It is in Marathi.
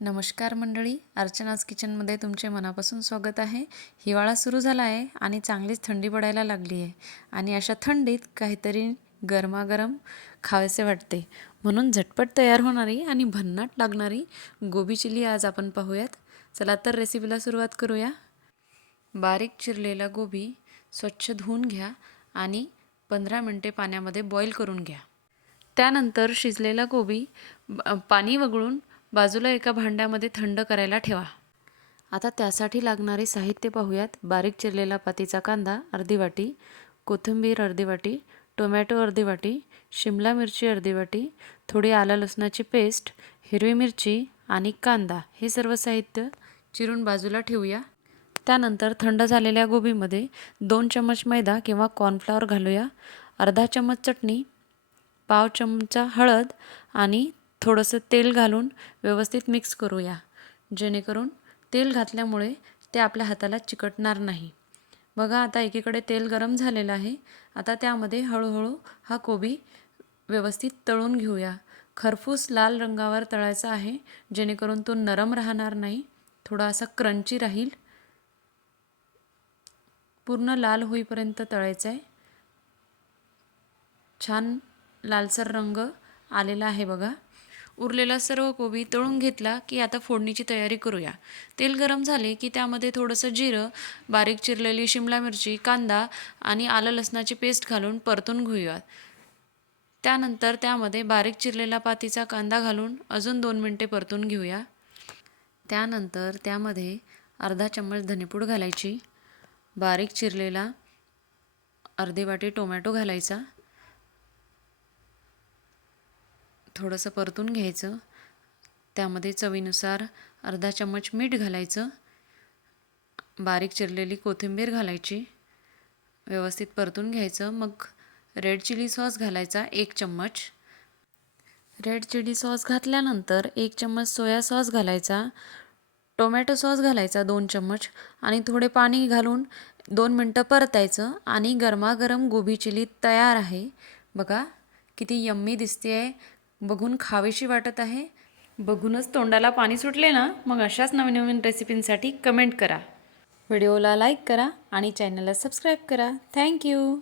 नमस्कार मंडळी, अर्चनाज किचनमध्ये तुमचे मनापासून स्वागत आहे. हिवाळा सुरू झाला आहे आणि चांगलीच थंडी पडायला लागली आहे आणि अशा थंडीत काहीतरी गरमागरम खावेसे वाटते. म्हणून झटपट तयार होणारी आणि भन्नाट लागणारी गोबी चिली आज आपण पाहूयात. चला तर रेसिपीला सुरुवात करूया. बारीक चिरलेला गोबी स्वच्छ धुवून घ्या आणि 15 मिनिटे पाण्यामध्ये बॉईल करून घ्या. त्यानंतर शिजलेला गोबी पाणी वगळून बाजूला एका भांड्यामध्ये थंड करायला ठेवा. आता त्यासाठी लागणारे साहित्य पाहूयात. बारीक चिरलेला पातीचा कांदा अर्धी वाटी, कोथिंबीर अर्धी वाटी, टोमॅटो अर्धी वाटी, शिमला मिरची अर्धी वाटी, थोडी आलं लसणाची पेस्ट, हिरवी मिरची आणि कांदा हे सर्व साहित्य चिरून बाजूला ठेवूया. त्यानंतर थंड झालेल्या गोबीमध्ये 2 चम्मच मैदा किंवा कॉर्नफ्लॉवर घालूया. अर्धा चम्मच चटणी, पाव चमचा हळद आणि थोडंसं तेल घालून व्यवस्थित मिक्स करूया, जेणेकरून तेल घातल्यामुळे ते आपल्या हाताला चिकटणार नाही. बघा, आता एकीकडे तेल गरम झालेलं आहे. आता त्यामध्ये हळूहळू हा कोबी व्यवस्थित तळून घेऊया. खरपूस लाल रंगावर तळायचा आहे, जेणेकरून तो नरम राहणार नाही, थोडा असा क्रंची राहील. पूर्ण लाल होईपर्यंत तळायचं आहे. छान लालसर रंग आलेला आहे बघा. उरलेला सर्व कोबी तळून घेतला की आता फोडणीची तयारी करूया. तेल गरम झाले की त्यामध्ये थोडंसं जिरं, बारीक चिरलेली शिमला मिरची, कांदा आणि आलं लसणाची पेस्ट घालून परतून घेऊया. त्यानंतर त्यामध्ये बारीक चिरलेला पातीचा कांदा घालून अजून 2 मिनिटे परतून घेऊया. त्यानंतर त्यामध्ये अर्धा चम्मच धनेपूड घालायची, बारीक चिरलेला अर्धी वाटी टोमॅटो घालायचा, थोडंसं परतून घ्यायचं. त्यामध्ये चवीनुसार अर्धा चम्मच मीठ घालायचं, बारीक चिरलेली कोथिंबीर घालायची, व्यवस्थित परतून घ्यायचं. मग रेड चिली सॉस घालायचा 1 चम्मच. रेड चिली सॉस घातल्यानंतर 1 चम्मच सोया सॉस घालायचा, टोमॅटो सॉस घालायचा 2 चम्मच आणि थोडे पाणी घालून 2 मिनटं परतायचं आणि गरमागरम गोबी चिली तयार आहे. बघा किती यम्मी दिसते आहे, बघून खावीशी वाटत आहे. बघूनच तोंडाला पाणी सुटले ना. मग अशाच नवीन नवीन रेसिपींसाठी कमेंट करा, व्हिडिओला लाईक करा आणि चॅनलला सबस्क्राईब करा. थँक्यू.